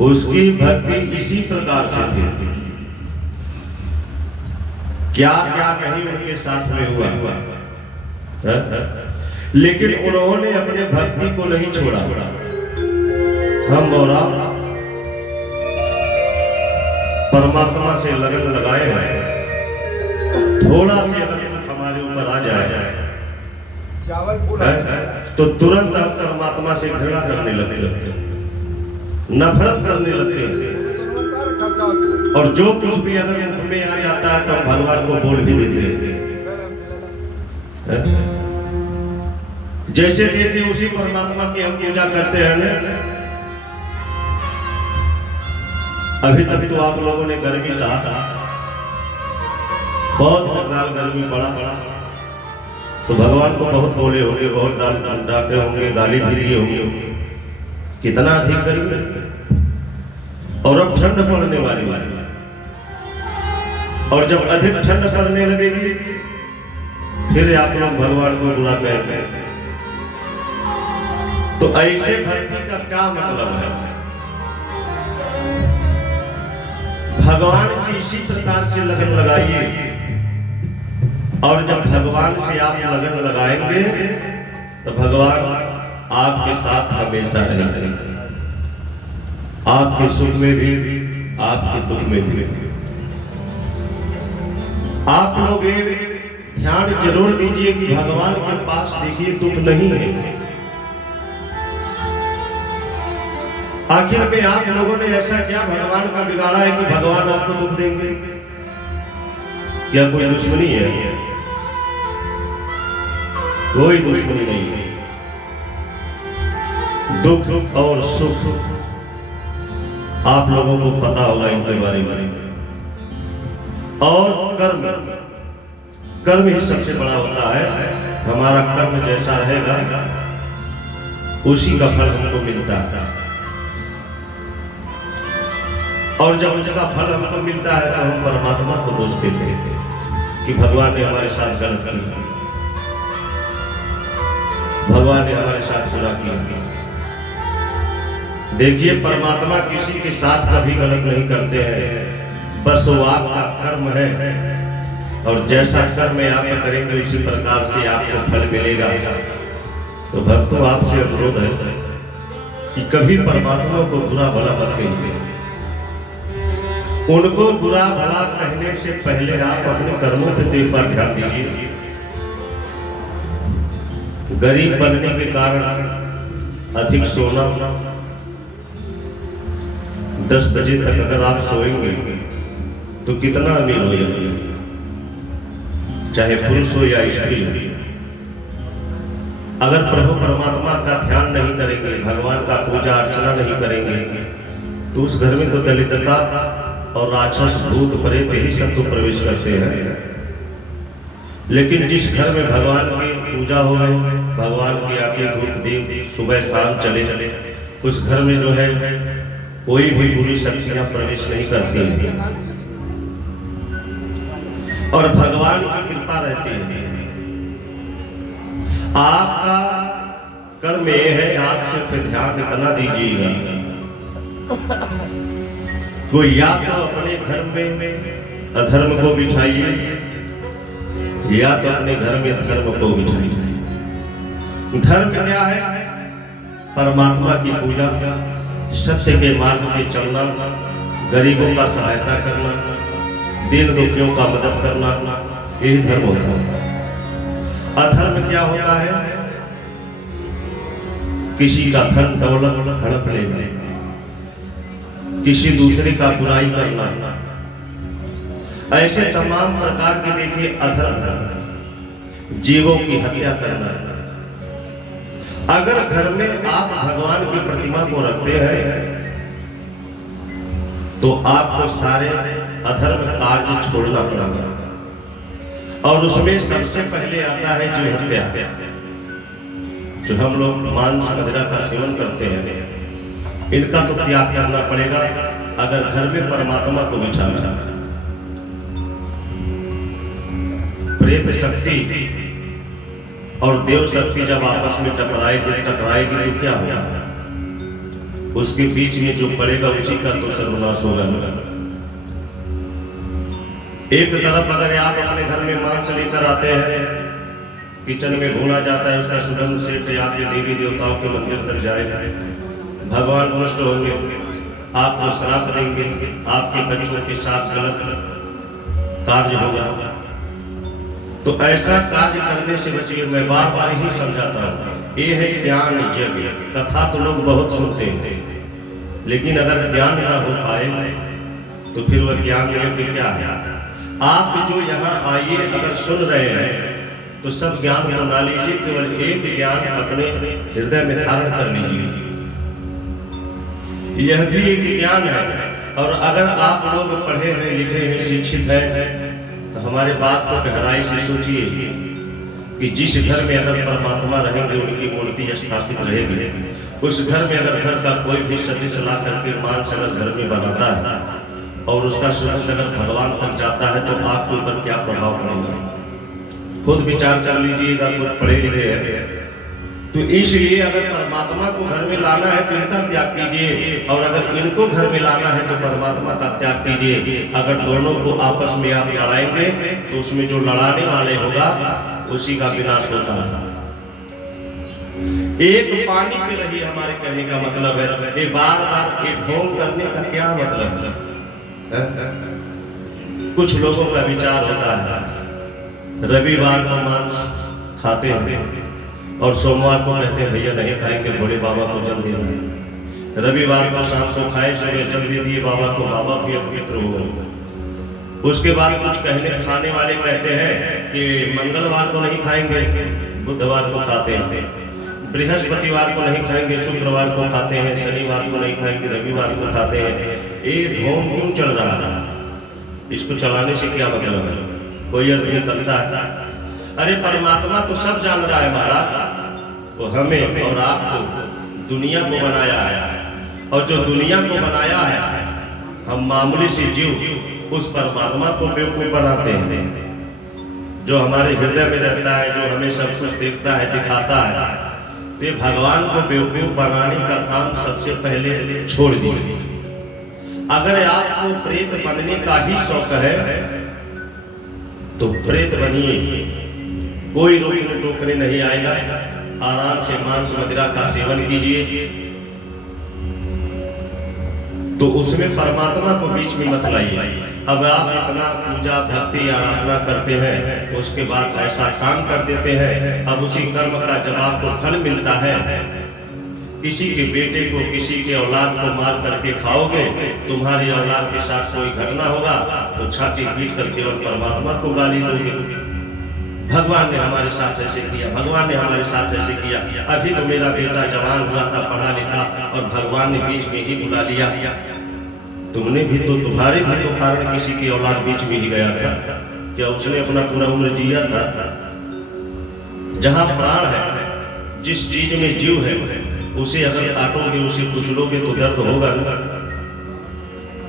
उसकी भक्ति इसी प्रकार से थी। क्या क्या नहीं उनके साथ में हुआ, लेकिन उन्होंने अपने भक्ति को नहीं छोड़ा। हम और आप परमात्मा से लगन लगाए हैं, थोड़ा सी अगर हमारे ऊपर आ जाए तो तुरंत हम परमात्मा से घृणा करने लगते हैं, नफरत करने लगते हैं, और जो कुछ भी अगर मुख में आ जाता है तो हम भगवान को बोल भी देते हैं। जैसे देखिए उसी परमात्मा की हम पूजा करते हैं ना। अभी तक तो आप लोगों ने गर्मी सहा, बहुत गर्मी पड़ा, तो भगवान को बहुत बोले होंगे, बहुत डांटे होंगे, गाली भी दिए होंगे, कितना अधिक गर्मी। और अब ठंड पड़ने वाली है, और जब अधिक ठंड पड़ने लगेगी फिर आप लोग भगवान को बुरा कहेंगे। तो ऐसे भक्ति का क्या मतलब है? भगवान से इसी प्रकार से लगन लगाइए, और जब भगवान से आप लगन लगाएंगे तो भगवान आपके साथ हमेशा रहेंगे, आपके सुख में भी, आपके दुख में भी। आप लोग ये ध्यान जरूर दीजिए कि भगवान के पास देखिए दुख नहीं है। आखिर में आप लोगों ने ऐसा क्या भगवान का बिगाड़ा है कि भगवान आपको दुख देंगे? क्या कोई दुश्मनी है? कोई दुश्मनी नहीं है। दुख और सुख आप लोगों को पता होगा इनके बारे में। और कर्म ही सबसे बड़ा होता है। हमारा कर्म जैसा रहेगा उसी का फल हमको मिलता है, और जब उसका फल हमको मिलता है तो हम परमात्मा को दोष देते हैं कि भगवान ने हमारे साथ गलत किया, भगवान ने हमारे साथ बुरा किया। देखिए परमात्मा किसी के साथ कभी गलत नहीं करते हैं, बस वो आपका कर्म है, और जैसा कर्म आप करेंगे उसी प्रकार से आपको फल मिलेगा। तो भक्तों आपसे अनुरोध है कि कभी परमात्मा को बुरा भला मत कहिए। उनको बुरा भला कहने से पहले आप अपने कर्मों पर एक बार ध्यान दीजिए। गरीब बनने के कारण अधिक सोना, 10 बजे तक अगर आप सोएंगे तो कितना अमीर हो जाएंगे, चाहे पुरुष हो या स्त्री हो। अगर प्रभु परमात्मा का ध्यान नहीं करेंगे, भगवान का पूजा अर्चना नहीं करेंगे, तो उस घर में तो दलितता और राक्षस भूत प्रेत ही सब तो प्रवेश करते हैं। लेकिन जिस घर में भगवान की पूजा हो, भगवान की आगे धूप दीप सुबह शाम चले, उस घर में जो है कोई भी बुरी शक्तियां प्रवेश नहीं करती, और भगवान की कृपा रहती है। आपका कर्म यह है, आप सिर्फ ध्यान इतना दीजिएगा, कोई या तो अपने घर में अधर्म को बिठाइए, या तो अपने घर में धर्म को बिठाइए। धर्म क्या है? परमात्मा की पूजा, सत्य के मार्ग पे चलना, गरीबों का सहायता करना, दीन दुखियों का मदद करना, यही धर्म होता है। अधर्म क्या होता है? किसी का धन दौलत हड़प लेना, किसी दूसरे का बुराई करना, ऐसे तमाम प्रकार के देखिए अधर्म, जीवों की हत्या करना। अगर घर में आप भगवान की प्रतिमा को रखते हैं तो आपको सारे अधर्म कार्य छोड़ना पड़ेगा, और उसमें सबसे पहले आता है जो हत्या। जो हम लोग मांस मदिरा का सेवन करते हैं, इनका तो त्याग करना पड़ेगा अगर घर में परमात्मा को बिठाना। प्रेत शक्ति और देव शक्ति जब आपस में टकराएगी तो क्या होगा? उसके बीच में जो पड़ेगा उसी का तो सर्वनाश होगा। एक तरफ अगर आप अपने घर में मांस लेकर आते हैं, किचन में भूना जाता है, उसका सुगंध से आपके देवी देवताओं के मंदिर तक जाएगा, भगवान रुष्ट होंगे, आपको श्राप देंगे, आपके बच्चों के साथ गलत कार्य होगा। तो ऐसा कार्य करने से बचिए। मैं बार बार ही समझाता हूँ, ये है ज्ञान यज्ञ। कथा तो लोग बहुत सुनते हैं, लेकिन अगर ज्ञान ना हो पाए तो फिर वह ज्ञान यज्ञ क्या है? आप जो यहाँ आइए, अगर सुन रहे हैं तो सब ज्ञान को ना लीजिए, केवल एक ज्ञान अपने हृदय में धारण कर लीजिए। यह भी एक ज्ञान है। और अगर आप लोग पढ़े हैं, लिखे हैं, शिक्षित हैं, तो हमारे बात को गहराई से सोचिए कि जिस घर में अगर परमात्मा रहेंगे, उनकी मूर्ति स्थापित रहेगी, उस घर में अगर घर का कोई भी सदस्य ला करके मांस अगर घर में बनाता है और उसका सुगंध अगर भगवान तक जाता है, तो आपके ऊपर क्या प्रभाव पड़ेगा? खुद विचार कर लीजिएगा। खुद पढ़े लिखे हैं, तो इसलिए अगर परमात्मा को घर में लाना है तो इनका त्याग कीजिए, और अगर इनको घर में लाना है तो परमात्मा का त्याग कीजिए। अगर दोनों को आपस में आप लड़ाएंगे तो उसमें जो लड़ाने वाले होगा उसी का विनाश होता है। एक पानी पे रही, हमारे कहने का मतलब है, ये बार बार एक ढोंग करने का क्या मतलब है? कुछ लोगों का विचार होता है, रविवार को मांस खाते हैं और सोमवार को कहते हैं भैया नहीं खाएंगे, भोले बाबा को जल देना। रविवार को शाम को खाए, सुबह जल दे दिए बाबा को, बाबा भी अपवित्र हो गए। उसके बाद कुछ खाने वाले कहते हैं कि मंगलवार को नहीं खाएंगे, बुधवार को खाते हैं, बृहस्पतिवार को नहीं खाएंगे, शुक्रवार को खाते हैं, शनिवार को नहीं खाएंगे, रविवार को खाते हैं। ये ढोंग क्यों चल रहा है? इसको चलाने से क्या मतलब है? कोई अर्थ निकलता है? अरे परमात्मा तो सब जान रहा है महाराज, वो हमें और आपको दुनिया को बनाया है, और जो दुनिया को बनाया है, हम मामूली से जीव उस परमात्मा को बेवकूफ बनाते हैं, जो हमारे हृदय में रहता है, जो हमें सब कुछ देखता है, दिखाता है। तो भगवान को बेवकूफ बनाने का काम सबसे पहले छोड़ दीजिए। अगर आपको प्रेत बनने का ही शौक है तो प्रेत बनिए, कोई रोकने टोकने नहीं आएगा। आराम से मांस मदिरा का सेवन कीजिए, तो उसमें परमात्मा को बीच में मत लाइए। अब आप इतना पूजा भक्ति आराधना करते हैं, उसके बाद ऐसा काम कर देते हैं, अब उसी कर्म का जब आपको फल मिलता है, किसी के बेटे को, किसी के औलाद को मार करके खाओगे, तुम्हारी औलाद के साथ कोई घटना होगा तो छाती पीट कर केवल परमात्मा को गाली दोगे। भगवान ने हमारे साथ ऐसे किया, भगवान ने हमारे साथ ऐसे किया। अभी तो मेरा बेटा जवान हुआ था, पढ़ा लिखा, और भगवान ने बीच में ही बुला लिया। तुमने भी तो, तुम्हारे भी तो कारण किसी की औलाद बीच में ही गया था। क्या उसने अपना पूरा उम्र जिया था? जहां प्राण है, जिस चीज में जीव है, उसे अगर काटोगे, उसे कुचलोगे तो दर्द होगा ना।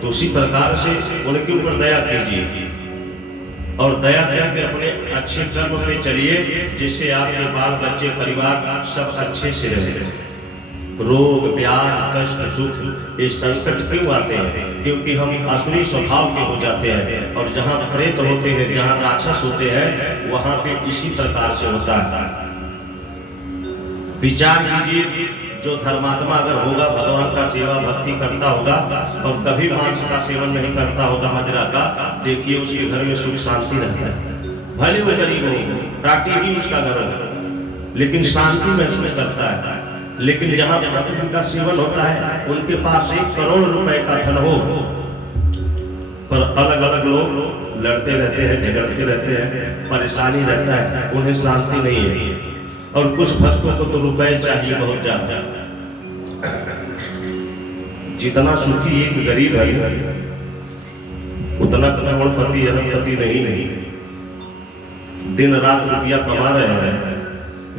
तो उसी प्रकार से उनके ऊपर दया कीजिए, और दया करके अपने अच्छे कर्म पे चलिए, जिससे आपके बाल बच्चे परिवार सब अच्छे से रहे। रोग व्याध कष्ट दुख ये संकट क्यों आते हैं? क्योंकि हम असुरी स्वभाव के हो जाते हैं, और जहाँ प्रेत होते हैं, जहाँ राक्षस होते हैं, वहां पे इसी प्रकार से होता है। विचार कीजिए, जो धर्मात्मा अगर होगा, भगवान का सेवा भक्ति करता होगा और कभी मांस का सेवन नहीं करता होगा, मदिरा का, देखिए उसके घर में सुख शांति रहता है। भले वो गरीब हो, टाटी ही उसका घर हो, लेकिन शांति महसूस करता है। लेकिन जहाँ भगवान का सेवन होता है, उनके पास 1 करोड़ रुपए का धन हो, पर अलग अलग लोग लड़ते रहते हैं, झगड़ते रहते हैं, परेशानी रहता है, उन्हें शांति नहीं है। और कुछ भक्तों को तो रुपए चाहिए बहुत ज्यादा। जितना सुखी एक गरीब है, उतना करोड़पति अरबपति नहीं। दिन रात रुपया कमा रहे हैं,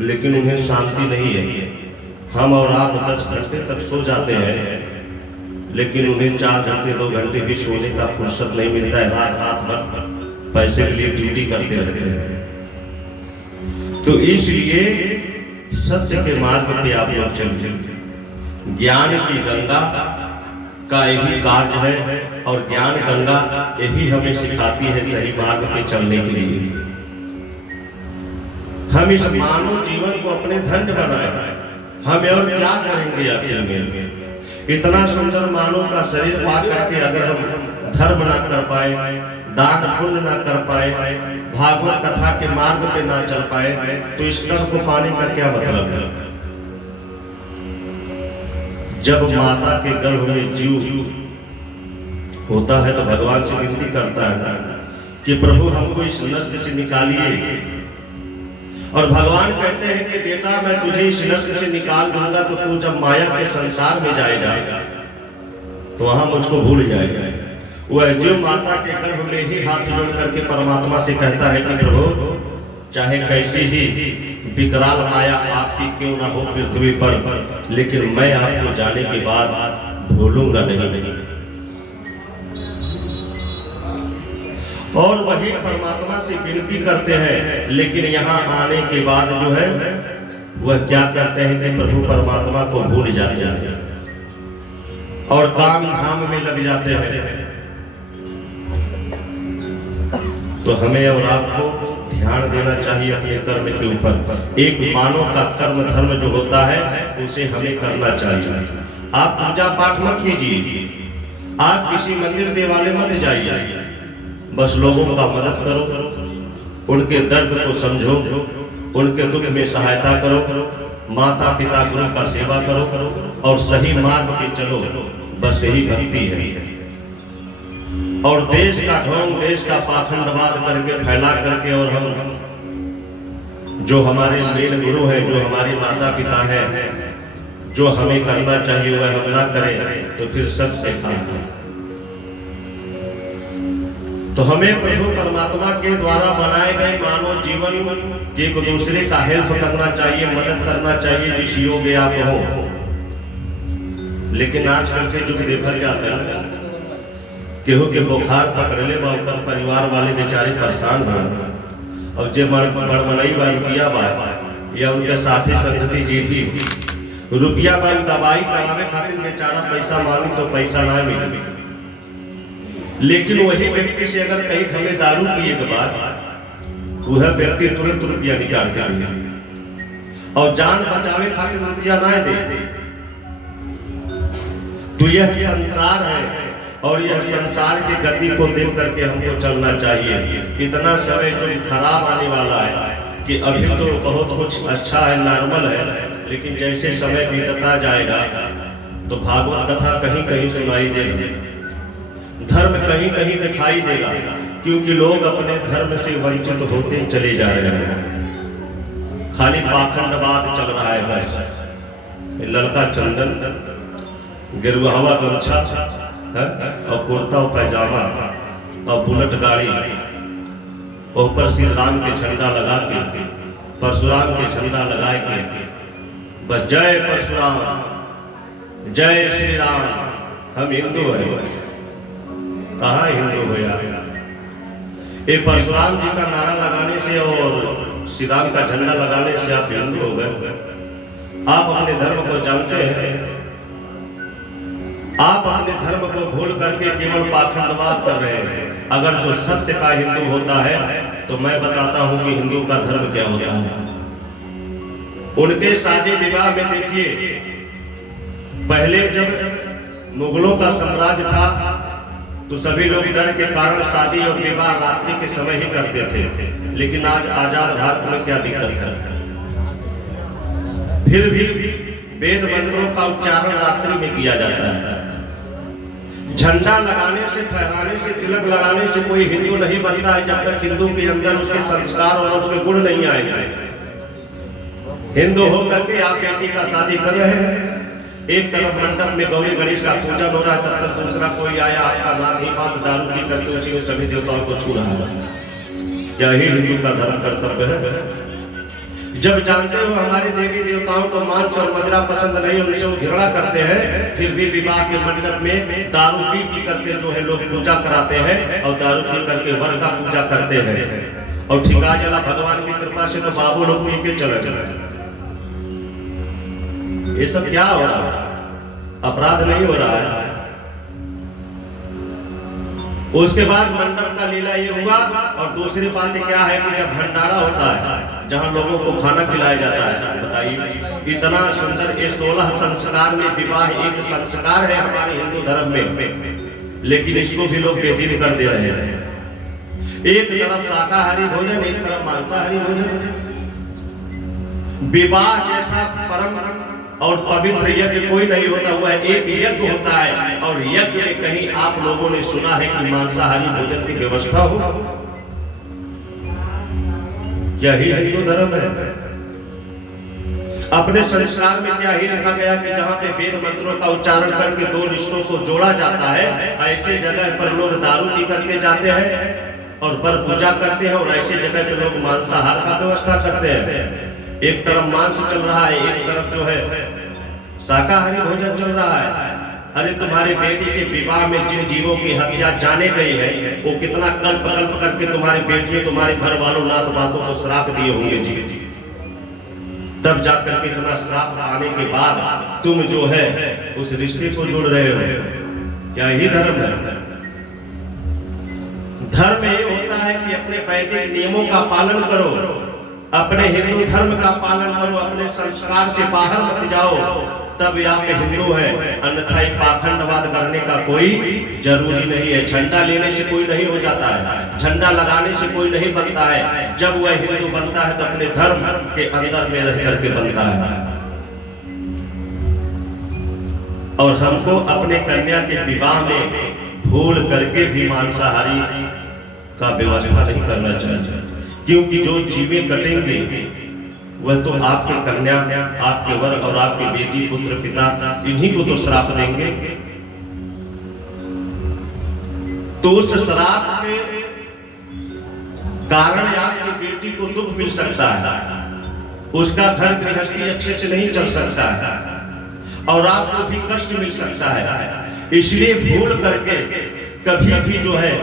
लेकिन उन्हें शांति नहीं है। हम और आप 10 घंटे तक सो जाते हैं, लेकिन उन्हें 4 घंटे 2 घंटे भी सोने का फुर्सत नहीं मिलता है। रात भर पैसे के लिए ड्यूटी करते रहते हैं। तो इसलिए सत्य के मार्ग पे आप लोग चलिए, ज्ञान की गंगा का यही कार्य है और ज्ञान गंगा यही हमें सिखाती है सही मार्ग पे चलने के लिए। हम इस मानव जीवन को अपने धन्य बनाए, हम और क्या करेंगे आखिर में। इतना सुंदर मानव का शरीर पा करके अगर हम धर्म ना कर पाए, दान पुण्य ना कर पाए, भागवत कथा के मार्ग पे ना चल पाए, तो इस तप को पाने का क्या मतलब है। जब माता के गर्भ में जीव होता है तो भगवान से विनती करता है कि प्रभु हमको इस नर्क से निकालिए, और भगवान कहते हैं कि बेटा मैं तुझे इस नर्क से निकाल दूंगा तो तू जब माया के संसार में जाएगा तो वहां मुझको भूल जाएगा। वह जीव माता के गर्भ में ही हाथ जोड़ करके परमात्मा से कहता है कि प्रभु चाहे कैसी ही विकराल माया आपकी क्यों ना हो पृथ्वी पर, लेकिन मैं आपको जाने के बाद भूलूंगा नहीं। और वही परमात्मा से विनती करते हैं, लेकिन यहाँ आने के बाद जो है वह क्या करते हैं कि प्रभु परमात्मा को भूल जाते हैं और काम धाम में लग जाते हैं। तो हमें और आपको ध्यान देना चाहिए अपने कर्म के ऊपर। एक मानव का कर्म धर्म जो होता है उसे हमें करना चाहिए। आप पूजा पाठ मत कीजिए, आप किसी मंदिर देवालय मत जाइए, बस लोगों का मदद करो, उनके दर्द को समझो, उनके दुख में सहायता करो, माता पिता गुरु का सेवा करो और सही मार्ग पे चलो, बस यही भक्ति है। और देश का ढोंग, देश का पाखंडवाद करके फैला करके, और हम जो हमारे मेन गुरु हैं, जो हमारे माता पिता हैं, जो हमें करना चाहिए वह हम ना करें तो फिर सब बेकार है। तो हमें प्रभु परमात्मा के द्वारा बनाए गए मानव जीवन के एक दूसरे का हेल्प करना चाहिए, मदद करना चाहिए जिस योग आप हो। लेकिन आजकल के युग देखा जाता है केहू के बुखार पकड़ ले ओकर परिवार वाले बेचारे परेशान हो, और जे बड़मनई बा रुपया बा या उनके साथी संगति जी भी रुपया बा दवाई करावे खातिर बेचारा पैसा मांगी तो पैसा ना मिले। लेकिन वही व्यक्ति से अगर कहीं हमें दारू पिए के बाद वह व्यक्ति तुरंत रुपया निकाल के दे और जान बचावे खातिर रुपया ना दे। तो यह संसार है और यह संसार की गति को देख करके हमको चलना चाहिए। इतना समय जो खराब आने वाला है कि अभी तो बहुत कुछ अच्छा है, नॉर्मल है, लेकिन जैसे समय बीतता जाएगा तो भागवत कथा कहीं कहीं सुनाई देगी, धर्म कहीं कहीं दिखाई देगा, क्योंकि लोग अपने धर्म से वंचित होते चले जा रहे हैं। खाली पाखंडवाद चल रहा है बस। लड़का चंदन, गिरवावा गमछा और कुर्ता और पैजामा और बुलेट गाड़ी, ऊपर श्री राम के झंडा लगा के, परशुराम के झंडा लगा के, बस जय परशुराम, जय श्री राम, हम हिंदू हैं। कहाँ हिंदू हो यार? ये परशुराम जी का नारा लगाने से और श्री राम का झंडा लगाने से आप हिंदू हो गए? आप अपने धर्म को जानते हैं? आप अपने धर्म को भूल करके केवल पाखंडवाद कर रहे हैं। अगर जो सत्य का हिंदू होता है तो मैं बताता हूं कि हिंदू का धर्म क्या होता है। उनके शादी विवाह में देखिए, पहले जब मुगलों का साम्राज्य था तो सभी लोग डर के कारण शादी और विवाह रात्रि के समय ही करते थे, लेकिन आज आजाद भारत में क्या दिक्कत है? फिर भी वेद मंत्रों का उच्चारण रात्रि में किया जाता है। झंडा लगाने से, फहराने से, तिलक लगाने से कोई हिंदू नहीं बनता है जब तक हिंदू के अंदर उसके संस्कार और उसके गुण नहीं आएंगे। हिंदू होकर के आप बेटी का शादी कर रहे हैं, एक तरफ मंडप में गौरी गणेश का पूजन हो रहा है, तब तक दूसरा कोई आया आपका नाक ही बात दारू पी करके उसी में सभी देवताओं को छू रहा है। क्या ही हिंदू का धर्म कर्तव्य है? जब जानते हो हमारे देवी देवताओं को मांस और मदिरा पसंद नहीं, उनसे वो घृणा करते हैं, फिर भी विवाह के मंडप में दारू पी करके जो है लोग पूजा कराते हैं और दारू पी करके वर का पूजा करते हैं। और ठिका जला भगवान की कृपा से तो बाबू लोग पी के चले गए। ये सब क्या हो रहा है? अपराध नहीं हो रहा है। उसके बाद मंडप का लीला ये हुआ। और दूसरी बात क्या है कि जब भंडारा होता है, जहां लोगों को खाना खिलाया जाता है, बताइए इतना सुंदर। ये 16 संस्कार में विवाह एक संस्कार है हमारे हिंदू धर्म में, लेकिन इसको भी लोग बेदीन कर दे रहे हैं। एक तरफ शाकाहारी भोजन, एक तरफ मांसाहारी भोजन। विवाह जैसा परम और पवित्र यज्ञ कोई नहीं होता हुआ है, एक यज्ञ होता है। और यज्ञ में कहीं आप लोगों ने सुना है कि मांसाहारी भोजन की व्यवस्था हो? यही हिंदू धर्म है। अपने संस्कार में क्या ही लिखा गया कि जहां पे वेद मंत्रों का उच्चारण करके दो रिश्तों को जोड़ा जाता है, ऐसे जगह पर लोग दारू पी करके जाते हैं और पर पूजा करते हैं, और ऐसे जगह पे लोग मांसाहार का व्यवस्था करते हैं। एक तरफ मांस चल रहा है, एक तरफ जो है शाकाहारी भोजन चल रहा है। अरे तुम्हारे बेटी के विवाह में जिन जीवों की हत्या जाने गई है, वो कितना कल्प कल्प करके तुम्हारी बेटी, तुम्हारे घर वालों, नात बातों को श्राप दिए होंगे जी। तब जाकर के इतना श्राप आने के बाद तुम जो है उस रिश्ते को जोड़ रहे हो। क्या ही धर्म है? धर्म ये होता है कि अपने वैदिक नियमों का पालन करो, अपने हिंदू धर्म का पालन करो, अपने संस्कार से बाहर मत जाओ, तब आप हिंदू हैं। अन्यथा पाखंडवाद करने का कोई जरूरी नहीं है। झंडा लेने से कोई नहीं हो जाता है, झंडा लगाने से कोई नहीं बनता है। जब वह हिंदू बनता है तो अपने धर्म के अंदर में रह करके बनता है। और हमको अपने कन्या के विवाह में भूल करके भी मांसाहारी का व्यवस्था नहीं करना चाहिए, क्योंकि जो जीवें कटेंगे वह तो आपके कन्या, आपके वर और आपके बेटी, पुत्र, पिता, इन्हीं को तो श्राप देंगे। तो उस श्राप के कारण आपकी बेटी को दुख मिल सकता है, उसका घर गृहस्थी अच्छे से नहीं चल सकता है, और आपको भी कष्ट मिल सकता है। इसलिए भूल करके कभी भी जो है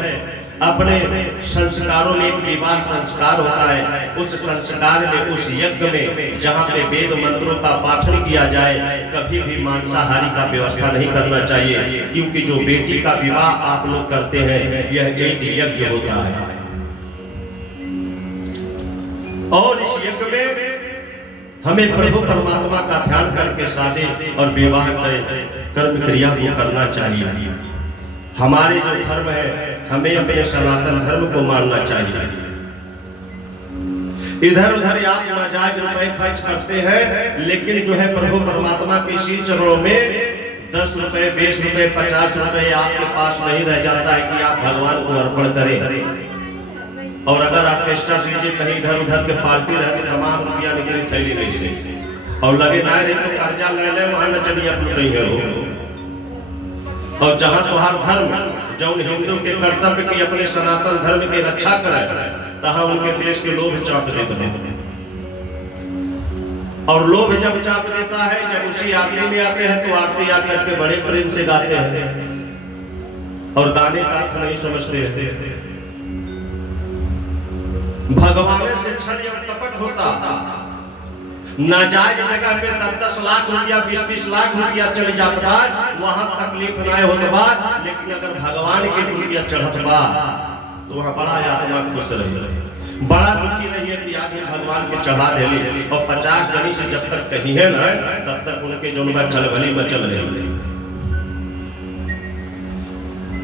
अपने संस्कारों में एक विवाह संस्कार होता है, उस संस्कार में, उस यज्ञ में जहां पे वेद मंत्रों का पाठन किया जाए, कभी भी मांसाहारी का व्यवस्था नहीं करना चाहिए, क्योंकि जो बेटी का विवाह आप लोग करते हैं यह एक यज्ञ होता है। और इस यज्ञ में हमें प्रभु परमात्मा का ध्यान करके शादी और विवाह कर्म क्रिया को करना चाहिए। हमारे जो धर्म है, हमें अपने सनातन धर्म को मानना चाहिए। इधर उधर आप नाजायज रुपए खर्च करते हैं, लेकिन जो है प्रभु परमात्मा के श्री चरणों में 10 रुपए, 20 रुपए, 50 रुपए आपके पास नहीं रह जाता है कि आप भगवान को अर्पण करें। और अगर आप टेस्टर दीजिए, कहीं इधर उधर के पार्टी रहे तो तमाम रुपया निकली थैली नहीं से, और लगे ना रहे तो कर्जा ले वहां न चलिए अपने नहीं है। और जहां तुम्हार धर्म जौन हिंदू के कर्तव्य की अपने सनातन धर्म की रक्षा करे, तहां उनके देश के लोभ चाप देते हैं। और लोभ जब चाप देता है, जब उसी आरती में आते हैं तो आरती आकर के बड़े प्रेम से गाते हैं और गाने का अर्थ नहीं समझते हैं। भगवान से छल और कपट होता, नाजायज जगह पे 10-10 लाख रुपया, 20-20 लाख रुपया चली जात बा, वहां तकलीफ ना होत बा। लेकिन अगर भगवान के रुपया चढ़त बा तो वहां बड़ा आत्मा खुश रही, बड़ा दुखी रही है कि आज भगवान के चढ़ा देली। और 50 जनी से जब तक कही है ना, तब तक उनके जोनबा खलबली मचल रही।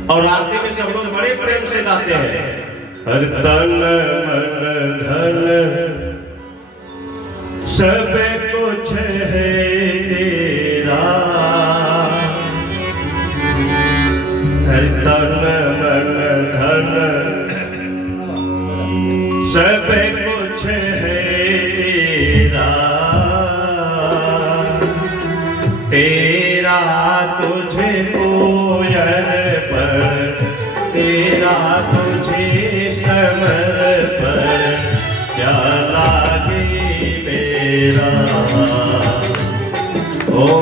और आरती में सब लोग बड़े प्रेम से गाते हैं, हर तन मन धन सब कुछ है तेरा, हर तन मन धन सब कुछ है तेरा, तेरा तुझे अर्पण, तेरा तुझे समर्पण, क्या लागे मेरा। ओ